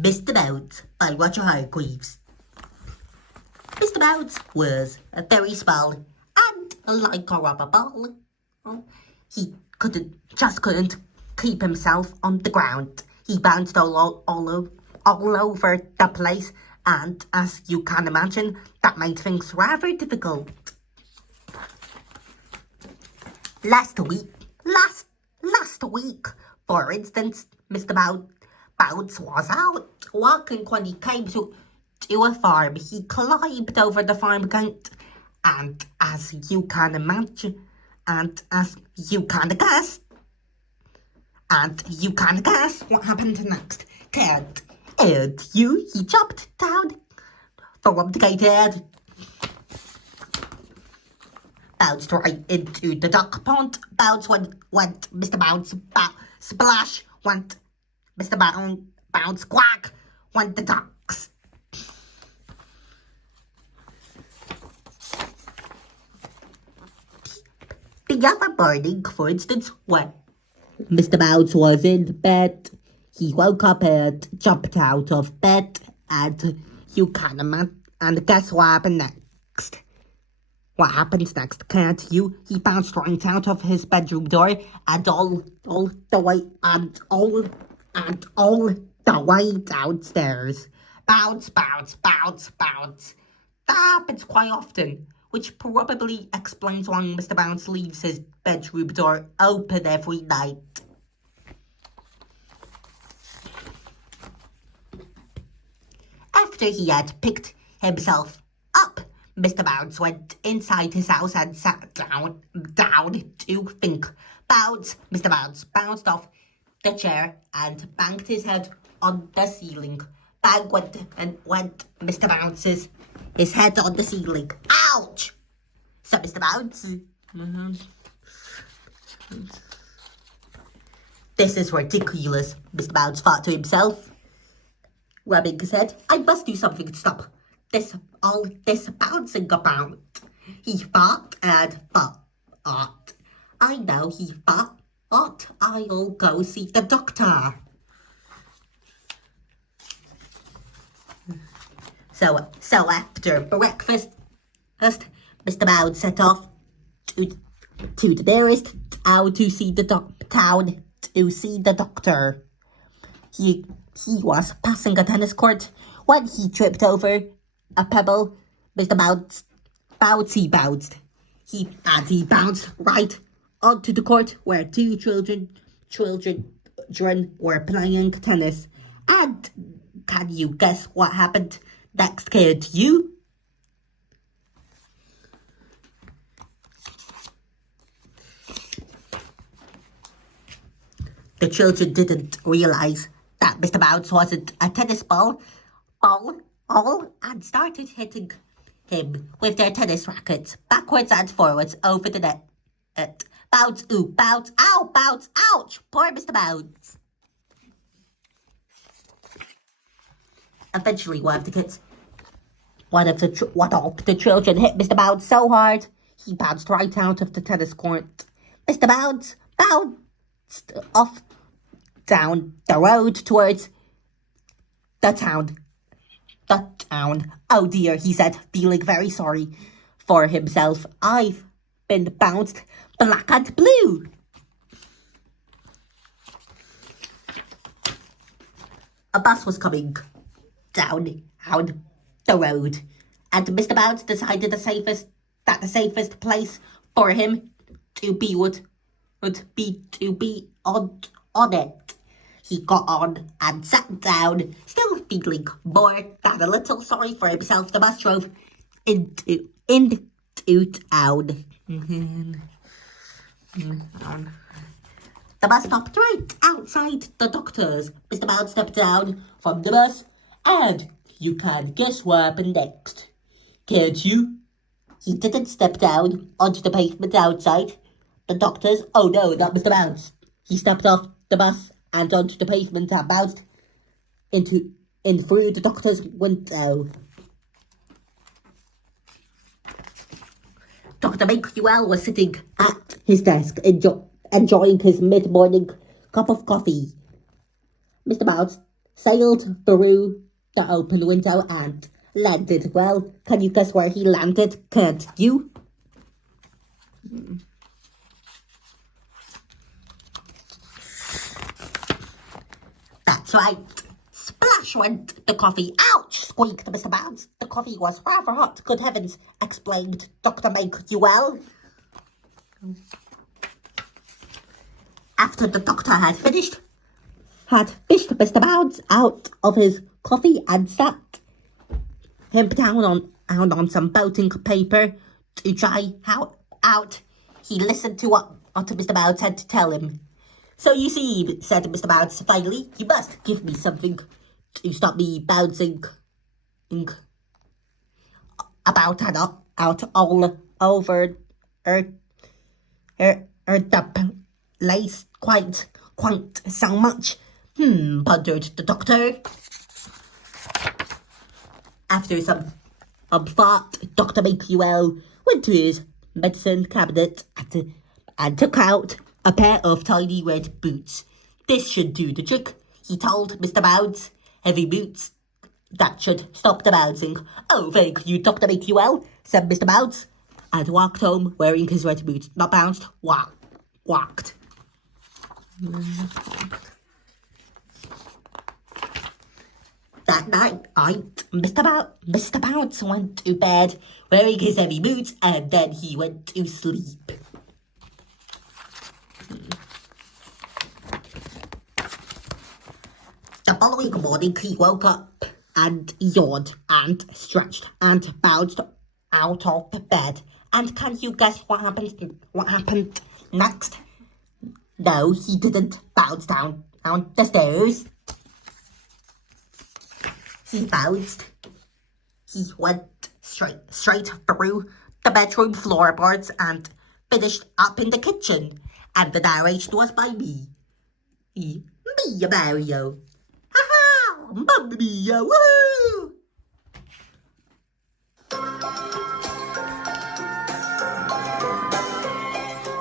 Mr. Bounce by Roger Hargreaves. Mr. Bounce was a very small and like a rubber ball. He couldn't keep himself on the ground. He bounced all over the place, and as you can imagine, that made things rather difficult. Last week, for instance, Mr. Bounce was out walking when he came to a farm. He climbed over the farm gate, and as you can imagine, and as you can guess what happened next. He jumped down from the gate and bounced right into the duck pond. Bounce went Mr. Bounce, splash went Mr. Bounce, quack went the ducks. The other morning, for instance, when Mr. Bounce was in bed, he woke up and jumped out of bed, and you can imagine, and guess what happened next? What happens next, can't you? He bounced right out of his bedroom door, and all the way downstairs. Bounce. That happens quite often, which probably explains why Mr. Bounce leaves his bedroom door open every night. After he had picked himself up, Mr. Bounce went inside his house and sat down to think. Mr. Bounce bounced off the chair and banged his head on the ceiling. Bang went Mr. Bounce's his head on the ceiling. Ouch! So Mr. Bounce, this is ridiculous, Mr. Bounce thought to himself, rubbing his head. I must do something to stop all this bouncing about. He thought and thought. I know, he thought, I'll go see the doctor. So after breakfast, Mr. Bounce set off to the nearest town to see the doctor. He was passing a tennis court when he tripped over a pebble. Mr. Bounce bounced. He bounced right onto the court where two children were playing tennis. And can you guess what happened next, kid? You? The children didn't realize that Mr. Bounce wasn't a tennis ball, and started hitting him with their tennis rackets backwards and forwards over the net. Bounce, ooh, bounce, ow, bounce, ouch! Poor Mr. Bounce. Eventually, one of the children hit Mr. Bounce so hard he bounced right out of the tennis court. Mr. Bounce bounced off down the road towards the town. Oh dear, he said, feeling very sorry for himself. I've been bounced black and blue. A bus was coming down the road, and Mr. Bounce decided the safest place for him to be would be to be on it. He got on and sat down, still feeling more than a little sorry for himself. The bus drove into town. The bus stopped right outside the doctor's. Mr. Bounce stepped down from the bus, and you can guess what happened next, can't you? He didn't step down onto the pavement outside the doctor's. Oh no, not Mr. Bounce. He stepped off the bus and onto the pavement and bounced in through the doctor's window. Dr. Makuel was sitting at his desk, enjoying his mid-morning cup of coffee. Mr. Bounce sailed through the open window and landed. Well, can you guess where he landed? Can't you? That's right. Splash went the coffee. Ouch! Squeaked Mr. Bounce. The coffee was rather hot. Good heavens, explained Dr. Make-You-Well. After the doctor had fished Mr. Bounce out of his coffee and sat him down on some boating paper to try out. He listened to what Mr. Bounce had to tell him. So you see, said Mr. Bounce finally, you must give me something to stop me bouncing about and out all over the place quite so much. Pondered the doctor. After some thought, Dr. Make-You-Well went to his medicine cabinet and took out a pair of tiny red boots. This should do the trick, he told Mr. Bounce. Heavy boots that should stop the bouncing. Oh, thank you, Dr. Make-You-Well, said Mr. Bounce, and walked home wearing his red boots. Not bounced, walked. That night, Mr. Bounce went to bed wearing his heavy boots, and then he went to sleep. The following morning, he woke up and yawned and stretched and bounced out of the bed. And can you guess what happened next? No, he didn't bounce down the stairs. He bounced. He went straight through the bedroom floorboards and finished up in the kitchen. And the narration was by me, Mario. Ha-ha! Mamma mia, woo!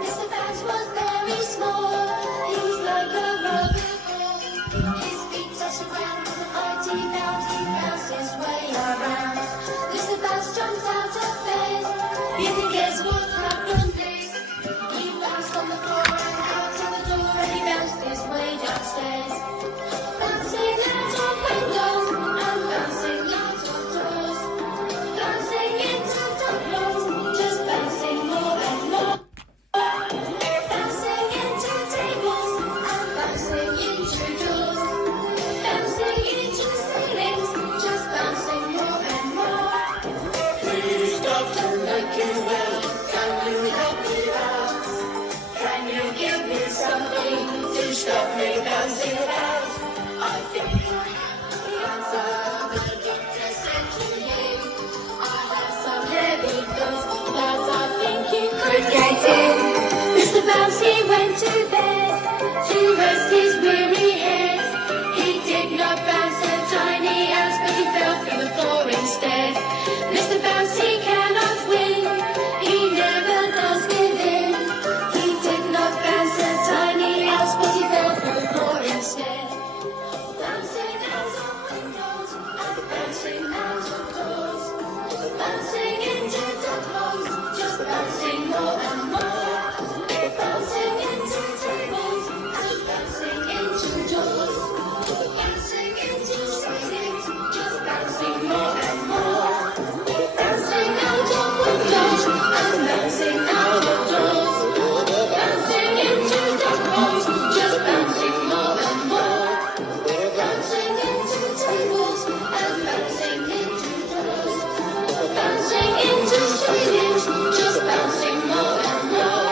Mr. Bounce was very small. He was like a rubber ball. His feet touched the ground with a mighty bounce. He bounced his way around. Mr. Bounce jumped out of bed. You can guess what happened next. He bounced on the floor and out of the door, and he bounced his way downstairs. Bouncing out of windows and bouncing out of doors. Bouncing into double, just bouncing more and more. Bouncing into tables and bouncing into doors. Bouncing into ceilings, just bouncing more and more. Please, Dr. Make-You-Well, can you help me out? Can you give me something to stop me bouncing about? I think I have the answer. The doctor said to me, I have some heavy pills that I think you could get in. Mr. Bounce, he went to bed to rest his weary head. He did not bounce a tiny ounce, but he fell through the floor instead. Mr. Bounce, he cannot win. He never does give in. He did not bounce a tiny ounce, but he fell through the floor instead. Bouncing out of windows and bouncing out of doors. Bouncing into doubles, just bouncing more and more. Bouncing into tables and bouncing into doors. Bouncing into ceilings, just bouncing more and more. Bouncing out of windows and bouncing out of doors. Bouncing into doubles, just bouncing more and more. Bouncing into tables and bouncing into doors. Bouncing into ceilings, just bouncing more and more.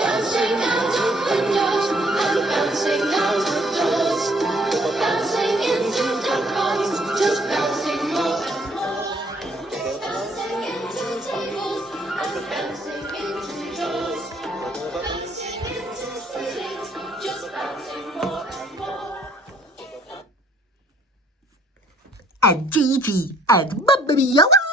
Bouncing out of windows and bouncing out of doors. Bouncing into doubles, just bouncing more and more. Bouncing into tables and bouncing into doors. Bouncing into ceilings, just bouncing more and more. And Gigi and Mamma Mia, woo!